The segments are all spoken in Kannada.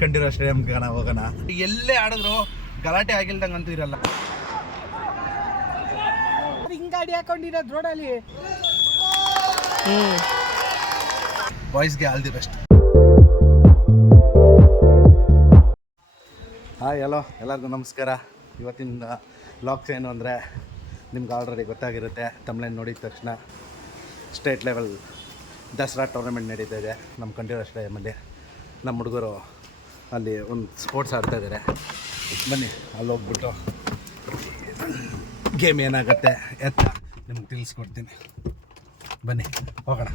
ಕಂಡಿರೋ ಸ್ಟೇಡಿಯಂಗೆ ನಾವು ಹೋಗೋಣ. ಎಲ್ಲೇ ಆಡಿದ್ರು ಗಲಾಟೆ ಆಗಿಲ್ದಂಗೆ ಅಂತೂ ಇರಲ್ಲ. ಹಿಂಗ್ ಗಾಡಿ ಹಾಕೊಂಡಿರೋದು ರೋಡಲ್ಲಿ ಬಾಯ್ಸ್ಗೆ all the best hi hello ಎಲ್ಲರಿಗೂ ನಮಸ್ಕಾರ. ಇವತ್ತಿನ ಲಾಕ್ಸ್ ಏನು ಅಂದರೆ ನಿಮ್ಗೆ ಆಲ್ರೆಡಿ ಗೊತ್ತಾಗಿರುತ್ತೆ. ತಮಿಳೇನು ನೋಡಿದ ತಕ್ಷಣ ಸ್ಟೇಟ್ ಲೆವೆಲ್ ದಸರಾ ಟೂರ್ನಮೆಂಟ್ ನಡೀತಾ ಇದೆ ನಮ್ಮ ಕಂಡಿರೋ ಸ್ಟೇಡಿಯಮಲ್ಲಿ ನಮ್ಮ ಹುಡುಗರು ಅಲ್ಲಿ ಒಂದು ಸ್ಪೋರ್ಟ್ಸ್ ಆಡ್ತಾಯಿದ್ದಾರೆ ಬನ್ನಿ, ಅಲ್ಲಿ ಹೋಗ್ಬಿಟ್ಟು ಗೇಮ್ ಏನಾಗುತ್ತೆ ಎತ್ತ ನಿಮ್ಗೆ ತಿಳಿಸ್ಕೊಡ್ತೀನಿ. ಬನ್ನಿ, ಹೋಗೋಣ.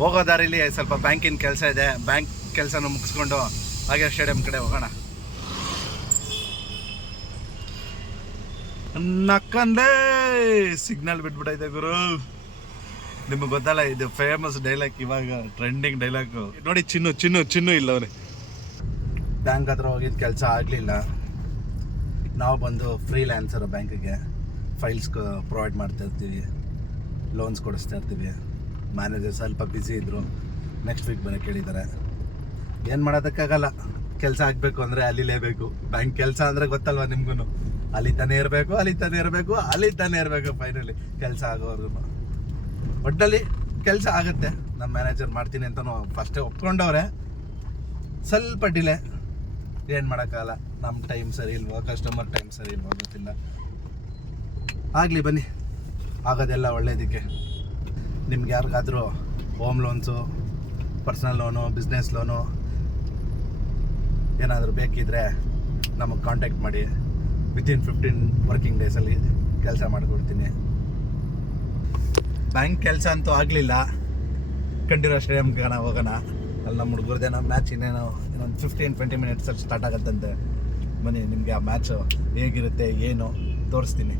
ಹೋಗೋ ದಾರಿಲಿ ಸ್ವಲ್ಪ ಬ್ಯಾಂಕಿನ ಕೆಲಸ ಇದೆ. ಬ್ಯಾಂಕ್ ಕೆಲಸನ ಮುಗಿಸ್ಕೊಂಡು ಹಾಗೆ ಸ್ಟೇಡಿಯಂ ಕಡೆ ಹೋಗೋಣ. ನಕ್ಕಂದೇ ಸಿಗ್ನಲ್ ಬಿಟ್ಬಿಟ್ಟೈತೆ ಗುರು. ನಿಮಗೆ ಗೊತ್ತಲ್ಲ, ಇದು ಫೇಮಸ್ ಡೈಲಾಗ್ ಇವಾಗ ಟ್ರೆಂಡಿಂಗ್ ಡೈಲಾಗ್ ನೋಡಿ, ಚಿನ್ನು ಚಿನ್ನು ಚಿನ್ನು ಇಲ್ಲ ಅವನೇ. ಬ್ಯಾಂಕ್ ಹತ್ರ ಹೋಗಿದ್ದು ಕೆಲಸ ಆಗಲಿಲ್ಲ. ನಾವು ಬಂದು ಫ್ರೀಲ್ಯಾನ್ಸರ್ ಬ್ಯಾಂಕಿಗೆ ಫೈಲ್ಸ್ ಪ್ರೊವೈಡ್ ಮಾಡ್ತಾ ಇರ್ತೀವಿ ಲೋನ್ಸ್ ಕೊಡಿಸ್ತಾ ಇರ್ತೀವಿ. ಮ್ಯಾನೇಜರ್ ಸ್ವಲ್ಪ ಬ್ಯುಸಿ ಇದ್ದರು ನೆಕ್ಸ್ಟ್ ವೀಕ್ ಬರೋಕ್ಕೆ ಕೇಳಿದ್ದಾರೆ ಏನು ಮಾಡೋದಕ್ಕಾಗಲ್ಲ, ಕೆಲಸ ಆಗಬೇಕು ಅಂದರೆ ಅಲ್ಲಿಲೇಬೇಕು. ಬ್ಯಾಂಕ್ ಕೆಲಸ ಅಂದರೆ ಗೊತ್ತಲ್ವ ನಿಮ್ಗೂ ಅಲ್ಲಿ ತಾನೇ ಇರಬೇಕು ಅಲ್ಲಿ ತಾನೇ ಇರಬೇಕು ಅಲ್ಲಿ ತಾನೇ ಇರಬೇಕು ಫೈನಲಿ ಕೆಲಸ ಆಗೋವರೆಗೂ ಒಟ್ಟಲ್ಲಿ ಕೆಲಸ ಆಗುತ್ತೆ. ನಮ್ಮ ಮ್ಯಾನೇಜರ್ ಮಾಡ್ತೀನಿ ಅಂತಲೂ ಫಸ್ಟೇ ಒಪ್ಕೊಂಡವ್ರೆ. ಸ್ವಲ್ಪ ಡಿಲೆ ಏನು ಮಾಡೋಕ್ಕಾಗಲ್ಲ. ನಮ್ಮ ಟೈಮ್ ಸರಿ ಇಲ್ವೋ ಕಸ್ಟಮರ್ ಟೈಮ್ ಸರಿ ಇಲ್ವೋ ಗೊತ್ತಿಲ್ಲ. ಆಗಲಿ ಬನ್ನಿ. ಆಗೋದೆಲ್ಲ ಒಳ್ಳೇದಕ್ಕೆ. ನಿಮ್ಗೆ ಯಾರಿಗಾದರೂ home loans personal loan business loan ಏನಾದರೂ ಬೇಕಿದ್ರೆ ನಮಗೆ ಕಾಂಟ್ಯಾಕ್ಟ್ ಮಾಡಿ. ವಿತಿನ್ ಫಿಫ್ಟೀನ್ ವರ್ಕಿಂಗ್ ಡೇಸಲ್ಲಿ ಕೆಲಸ ಮಾಡಿಕೊಡ್ತೀನಿ. ಬ್ಯಾಂಕ್ ಕೆಲಸ ಅಂತೂ ಆಗಲಿಲ್ಲ. ಕಂಡಿರೋ ಸ್ಟೇಡಿಯಮ್ಗೆ ಹೋಗೋಣ. ಅಲ್ಲಿ ನಮ್ಮ ಹುಡುಗರದೇನೋ ಮ್ಯಾಚ್ ಇನ್ನೇನೋ ಇನ್ನೊಂದು ಫಿಫ್ಟೀನ್ ಟ್ವೆಂಟಿ ಮಿನಿಟ್ಸಲ್ಲಿ ಸ್ಟಾರ್ಟ್ ಆಗುತ್ತಂತೆ. ಬನ್ನಿ, ನಿಮಗೆ ಆ ಮ್ಯಾಚು ಹೇಗಿರುತ್ತೆ, ಏನು, ತೋರಿಸ್ತೀನಿ.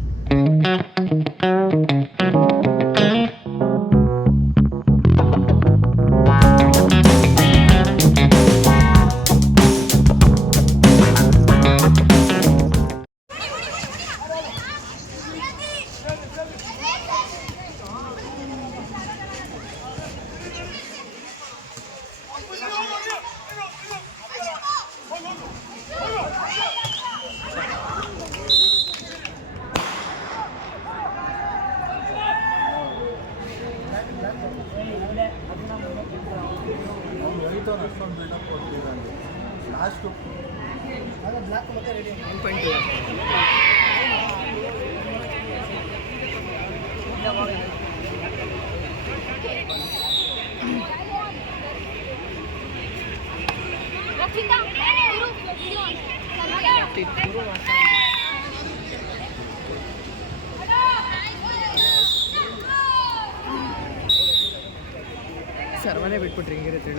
ನಾನು ಅಷ್ಟೊಂದು ಬಿಲ್ಡಪ್ ಕೊಡ್ತೀನಿ ನನಗೆ ಲಾಸ್ಟು ಪಾಯಿಂಟ್ ಸರ್ವನೇ ಬಿಟ್ಬಿಟ್ರಿ, ಹಿಂಗಿರುತ್ತೆ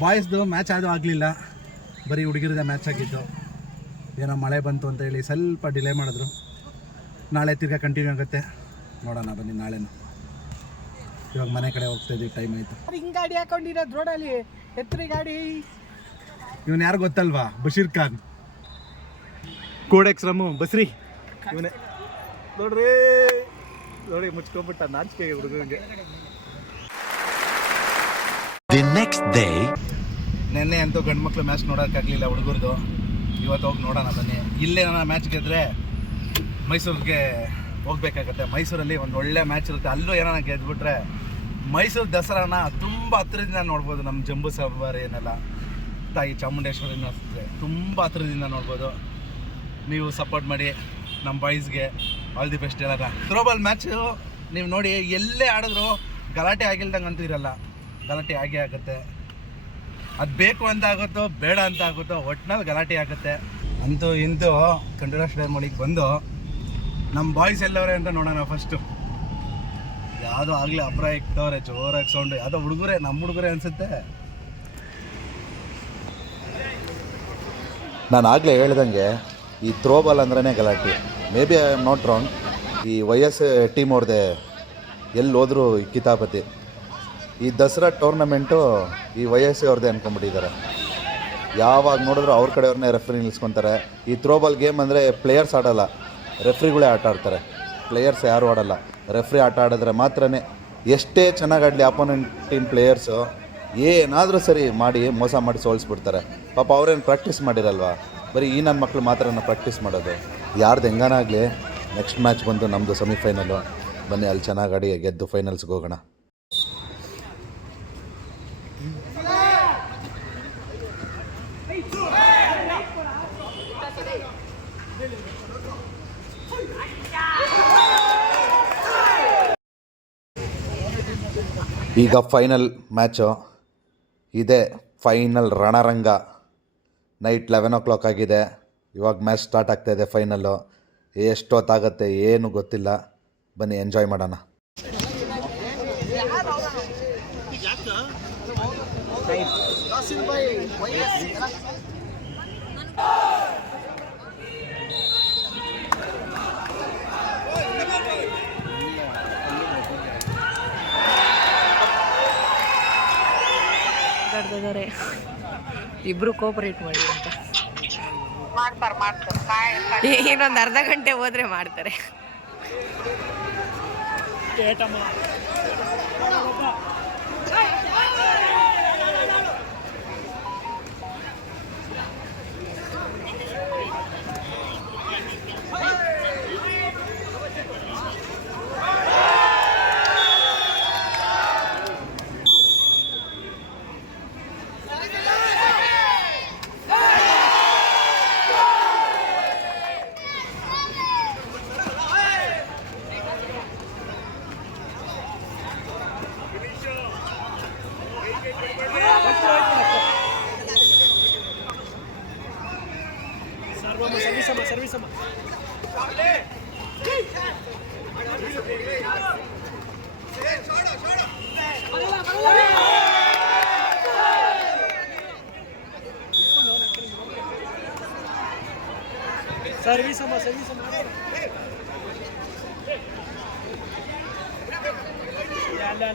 ಬಾಯ್ಸ್ದು ಮ್ಯಾಚ್ ಅದು ಆಗಲಿಲ್ಲ. ಬರೀ ಹುಡುಗಿರದ ಮ್ಯಾಚ್ ಆಗಿದ್ದು. ಏನೋ ಮಳೆ ಬಂತು ಅಂತ ಹೇಳಿ ಸ್ವಲ್ಪ ಡಿಲೇ ಮಾಡಿದ್ರು. ನಾಳೆ ತಿರ್ಗಾ ಕಂಟಿನ್ಯೂ ಆಗುತ್ತೆ. ನೋಡೋಣ ಬನ್ನಿ ನಾಳೆನು. ಇವಾಗ ಮನೆ ಕಡೆ ಹೋಗ್ತಾ ಇದ್ದೀವಿ ಟೈಮ್ ಆಯ್ತು. ಹಿಂಗ್ ಗಾಡಿ ಹಾಕೊಂಡಿರೋದು ರೋಡಲ್ಲಿ ಎತ್ತರಿ ಗಾಡಿ. ಇವನ್ ಯಾರು ಗೊತ್ತಲ್ವಾ? ಬಶೀರ್ ಖಾನ್. ಕೋಡೆಕ್ಸ್ ರಮು ಬಸ್ರಿ. ಇವನೇ ನೋಡ್ರಿ ನೋಡಿ ಮುಚ್ಕೊಂಡ್ಬಿಟ್ಟ ನಾಚಿಕೆ ಹುಡುಗನಿಗೆ ದಿ ನೆಕ್ಸ್ಟ್ ಡೇ ನೆನ್ನೆ ಅಂತೂ ಗಂಡು ಮಕ್ಕಳು ಮ್ಯಾಚ್ ನೋಡೋಕ್ಕಾಗಲಿಲ್ಲ ಹುಡುಗರದು. ಇವತ್ತು ಹೋಗಿ ನೋಡೋಣ ಬನ್ನಿ. ಇಲ್ಲೇ ನಾನು ಮ್ಯಾಚ್ ಗೆದ್ರೆ ಮೈಸೂರಿಗೆ ಹೋಗ್ಬೇಕಾಗತ್ತೆ. ಮೈಸೂರಲ್ಲಿ ಒಂದು ಒಳ್ಳೆ ಮ್ಯಾಚ್ ಇರುತ್ತೆ. ಅಲ್ಲೂ ಏನಾರ ಗೆದ್ಬಿಟ್ರೆ, ಮೈಸೂರು ದಸರಾನ ತುಂಬ ಹತ್ರದಿಂದ ನೋಡ್ಬೋದು ನಮ್ಮ ಜಂಬೂ ಸವಾರಿಯನ್ನೆಲ್ಲ ತಾಯಿ ಚಾಮುಂಡೇಶ್ವರಿ ಅಷ್ಟೇ ತುಂಬ ಹತ್ರದಿಂದ ನೋಡ್ಬೋದು. ನೀವು ಸಪೋರ್ಟ್ ಮಾಡಿ ನಮ್ಮ ಬಾಯ್ಸ್ಗೆ ಆಲ್ ದಿ ಬೆಸ್ಟ್ ಏನಾರ ಥ್ರೋಬಾಲ್ ಮ್ಯಾಚು ನೀವು ನೋಡಿ ಎಲ್ಲೇ ಆಡಿದ್ರು ಗಲಾಟೆ ಆಗಿಲ್ದಂಗೆ ಅಂತೂ ಇರಲ್ಲ ಗಲಾಟೆ ಆಗೇ ಆಗುತ್ತೆ. ಅದು ಬೇಕು ಅಂತ ಆಗುತ್ತೋ ಬೇಡ ಅಂತ ಆಗುತ್ತೋ ಒಟ್ನಲ್ಲಿ ಗಲಾಟೆ ಆಗುತ್ತೆ. ಅಂತೂ ಇಂತೂ ಕಂಠೀರ ಸ್ಟೇಡಿಯಂ ಒಳಗೆ ಬಂದು ನಮ್ಮ ಬಾಯ್ಸ್ ಎಲ್ಲವ್ರೆ ಅಂತ ನೋಡೋಣ ಫಸ್ಟು ಯಾವುದೋ ಆಗಲಿ ಅಬ್ರ ಇಕ್ತವ್ರೆ ಜೋರಾಗಿ ಸೌಂಡ್ ಯಾವುದೋ ಹುಡುಗರೆ ನಮ್ಮ ಹುಡುಗರೆ ಅನಿಸುತ್ತೆ. ನಾನು ಆಗಲೇ ಹೇಳ್ದಂಗೆ, ಈ ಥ್ರೋಬಾಲ್ ಅಂದ್ರೇ ಗಲಾಟೆ. Maybe I am not wrong ಈ ವೈ ಎಸ್ ಟೀಮ್ ಅವ್ರದ್ದೆ ಎಲ್ಲಿ ಹೋದರೂ ಕಿತಾಪತಿ. ಈ ದಸರಾ ಟೂರ್ನಮೆಂಟು ಈ ವೈ ಎಸ್ ಅವ್ರದ್ದೇ ಅಂದ್ಕೊಂಬಿಟ್ಟಿದ್ದಾರೆ ಯಾವಾಗ ನೋಡಿದ್ರು ಅವ್ರ ಕಡೆಯವ್ರನ್ನೇ ರೆಫ್ರಿ ನಿಲ್ಸ್ಕೊತಾರೆ. ಈ ಥ್ರೋಬಾಲ್ ಗೇಮ್ ಅಂದರೆ ಪ್ಲೇಯರ್ಸ್ ಆಡಲ್ಲ. ರೆಫ್ರಿಗಳೇ ಆಟ ಆಡ್ತಾರೆ. ಪ್ಲೇಯರ್ಸ್ ಯಾರು ಆಡಲ್ಲ. ರೆಫ್ರಿ ಆಟ ಆಡಿದ್ರೆ ಮಾತ್ರನೇ ಎಷ್ಟೇ ಚೆನ್ನಾಗಿ ಆಡಲಿ ಅಪೋನೆಂಟ್ ಟೀಮ್ ಪ್ಲೇಯರ್ಸು ಏನಾದರೂ ಸರಿ ಮಾಡಿ ಮೋಸ ಮಾಡಿ ಸೋಲಿಸ್ಬಿಡ್ತಾರೆ. ಪಾಪ ಅವ್ರೇನು ಪ್ರಾಕ್ಟೀಸ್ ಮಾಡಿರಲ್ವ? ಬರೀ ಈ ನನ್ನ ಮಕ್ಕಳು ಮಾತ್ರ ಪ್ರಾಕ್ಟೀಸ್ ಮಾಡೋದು. ಯಾರ್ದು ಹೆಂಗಾನಾಗಲಿ ನೆಕ್ಸ್ಟ್ ಮ್ಯಾಚ್ ಬಂದು ನಮ್ಮದು ಸೆಮಿಫೈನಲು ಬನ್ನಿ, ಅಲ್ಲಿ ಚೆನ್ನಾಗಿ ಆಡಿ ಗೆದ್ದು ಫೈನಲ್ಸ್ಗೆ ಹೋಗೋಣ. ಈಗ ಫೈನಲ್ ಮ್ಯಾಚು ಇದೆ ಫೈನಲ್ ರಣರಂಗ. ನೈಟ್ ಲೆವೆನ್ ಓ ಕ್ಲಾಕ್ ಆಗಿದೆ. ಇವಾಗ ಮ್ಯಾಚ್ ಸ್ಟಾರ್ಟ್ ಆಗ್ತಾ ಇದೆ ಫೈನಲ್ಲು ಎಷ್ಟೊತ್ತಾಗತ್ತೆ ಏನು ಗೊತ್ತಿಲ್ಲ. ಬನ್ನಿ ಎಂಜಾಯ್ ಮಾಡೋಣ. ಮಾತಾಡ್ತಿದ್ದಾರೆ ಇಬ್ರು ಕೋಪರೇಟ್ ಮಾಡಿ ಅಂತ. ಮಾಡ್ತಾರೆ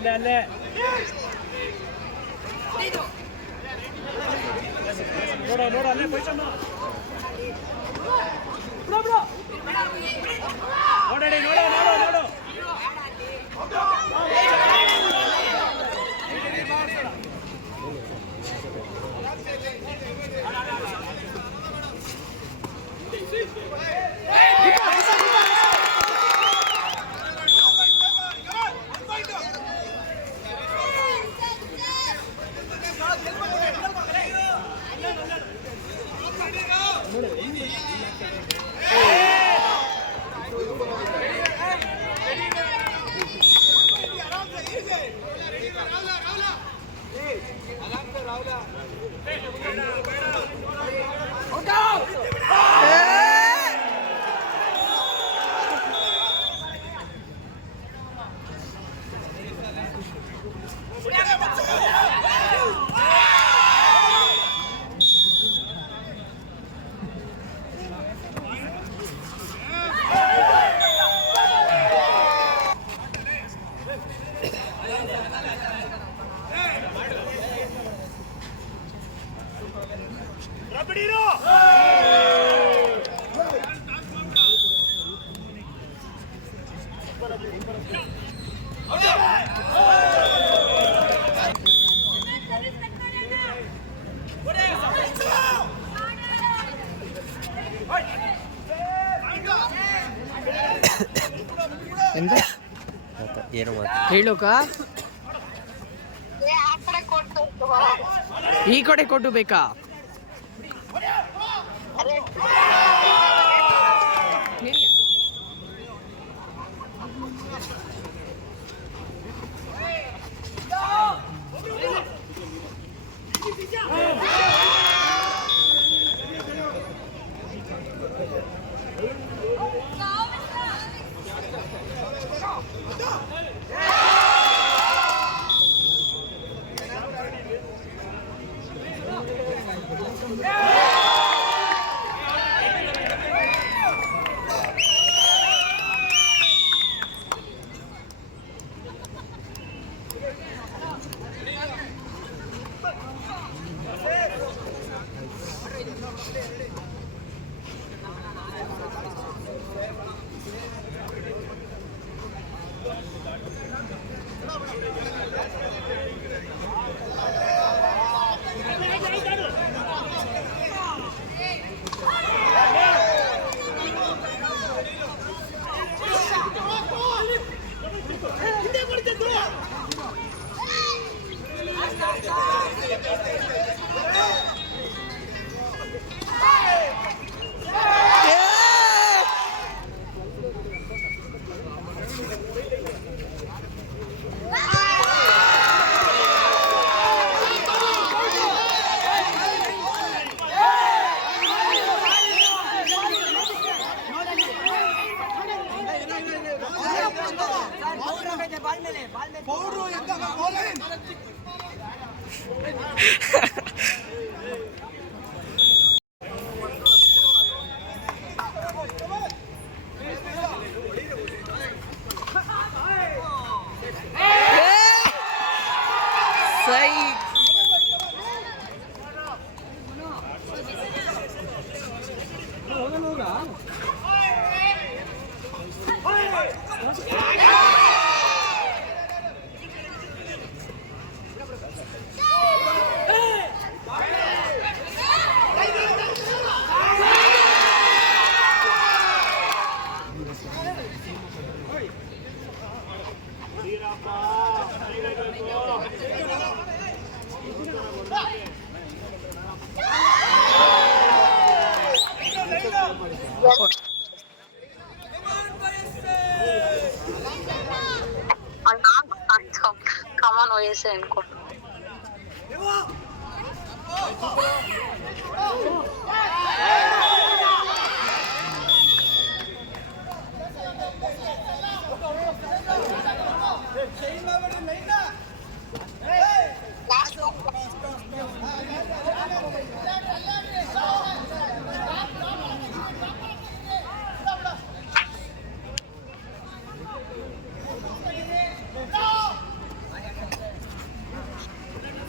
ಮಾಡ್ತಾರೆ ಕಾಯ್ ಈ- ಇನ್ನೊಂದು ಅರ್ಧ ಗಂಟೆ ಹೋದ್ರೆ ಮಾಡ್ತಾರೆ ನೋಡು ಏ ಆ ಕಡೆ ಕೊಟ್ಟು ಈ ಕಡೆ ಕೊಟ್ಟು ಬೇಕಾ? e ಕಮಾನ್ ವಯಸ್ಸು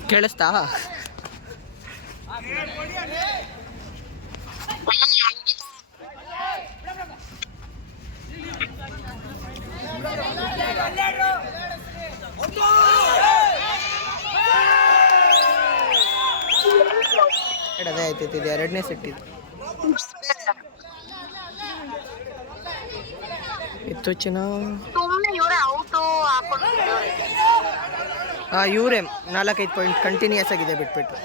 ಕೇಳಿಸ್ತಾ? ಅದೇ ಆಯ್ತೈತಿ ಇದು ಎರಡನೇ ಇದು. ಇತ್ತು ಚಿನ್ನ? ಇವ್ರೆ ನಾಲ್ಕೈದು ಪಾಯಿಂಟ್ ಕಂಟಿನ್ಯೂಸ್ ಆಗಿದೆ ಬಿಟ್ಬಿಟ್ಟು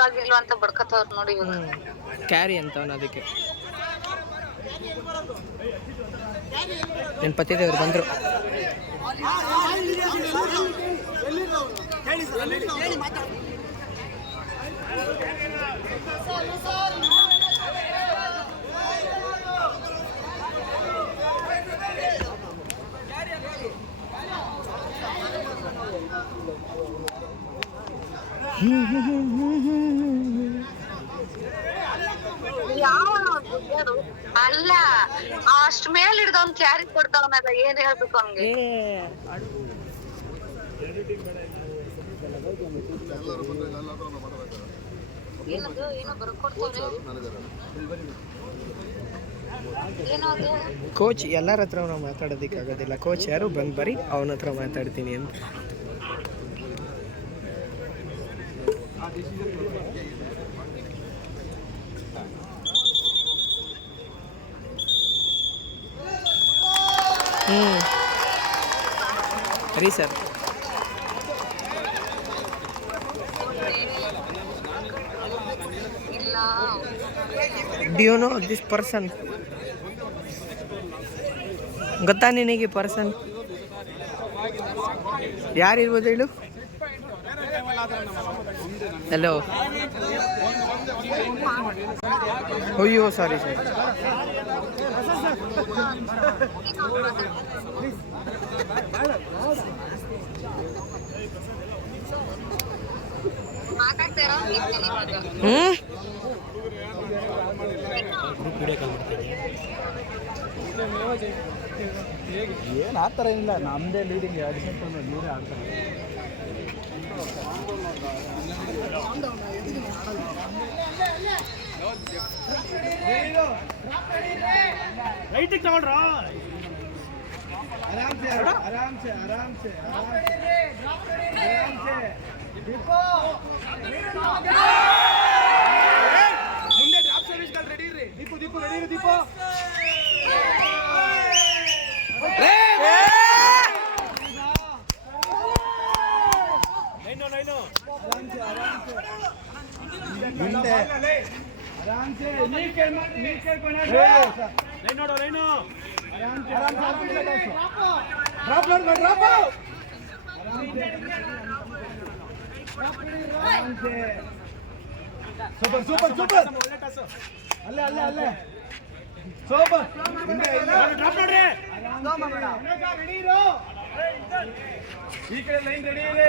ಅಂತ ಬಡ್ಕತ್ತವ್ರು ನೋಡಿ ಇವಾಗ. ಕ್ಯಾರಿ ಅಂತ ಅವನು ಅದಕ್ಕೆ. ನನ್ನ ಪತಿದೇವ್ರು ಬಂದರು. ಯಾವ ಅಲ್ಲ ಅಷ್ಟ್ ಮೇಲ್ ಹಿಡ್ದವ್ನ್ ಕ್ಯಾರಿ ಕೊಡ್ತಾವನಲ್ಲ ಏನ್ ಹೇಳ್ಬೇಕು ಅವ್ನಿಗೆ? ಏನದು ಏನೋ ಬರ್ಕೊಡ್ತಾವ್ರೆ ಕೋಚ್ ಎಲ್ಲರ ಹತ್ರ ನಾವು ಮಾತಾಡೋದಕ್ಕಾಗೋದಿಲ್ಲ. ಕೋಚ್ ಯಾರು ಬಂದು ಬರಿ ಅವನ ಹತ್ರ ಮಾತಾಡ್ತೀನಿ ಅಂತ. ಹ್ಞೂ ಸರಿ sir. Do you know this person ಗೊತ್ತಾ ನಿನಗೆ ಪರ್ಸನ್ ಯಾರಿರ್ಬೋದು ಹೇಳು? ಹಲೋ ಅಯ್ಯೋ ಸಾರಿ ಸರ್ ಏನು ಆ ಥರ ಇಲ್ಲ ನಮ್ಮದೇ ಲೀಡಿಂಗ್ ಎರಡು ಸೆಕೆಂಡ್ ನೀರೇ ಆಡ್ತಾರೆ. ரைட்டுக்கு தவழ்றா आराम से आराम से आराम से आराम से आराम से ಆರಾಮ್ಸೆ ಸೂಪರ್ ಸೂಪರ್ ಸೂಪರ್. ಅಲ್ಲೇ ಅಲ್ಲೇ ಅಲ್ಲೇ. ಸೂಪರ್. ಡ್ರಾಪ್ ನೋಡ್ರಿ ಈ ಕಡೆ ಲೈನ್ ರೆಡಿ ಇದೆ.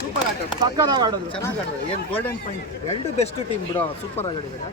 ಸೂಪರ್ ಆಟ ಪಕ್ಕದಾಗ ಆಡೋದು. ಚೆನ್ನಾಗಿ ಆಡೋದು. ಏನು ಗೋಲ್ಡನ್ ಪಾಯಿಂಟ್ ಎರಡು ಬೆಸ್ಟ್ ಟೀಮ್ ಬಿಡೋ ಸೂಪರ್ ಆಗಿ ಆಡಿದಾಗ.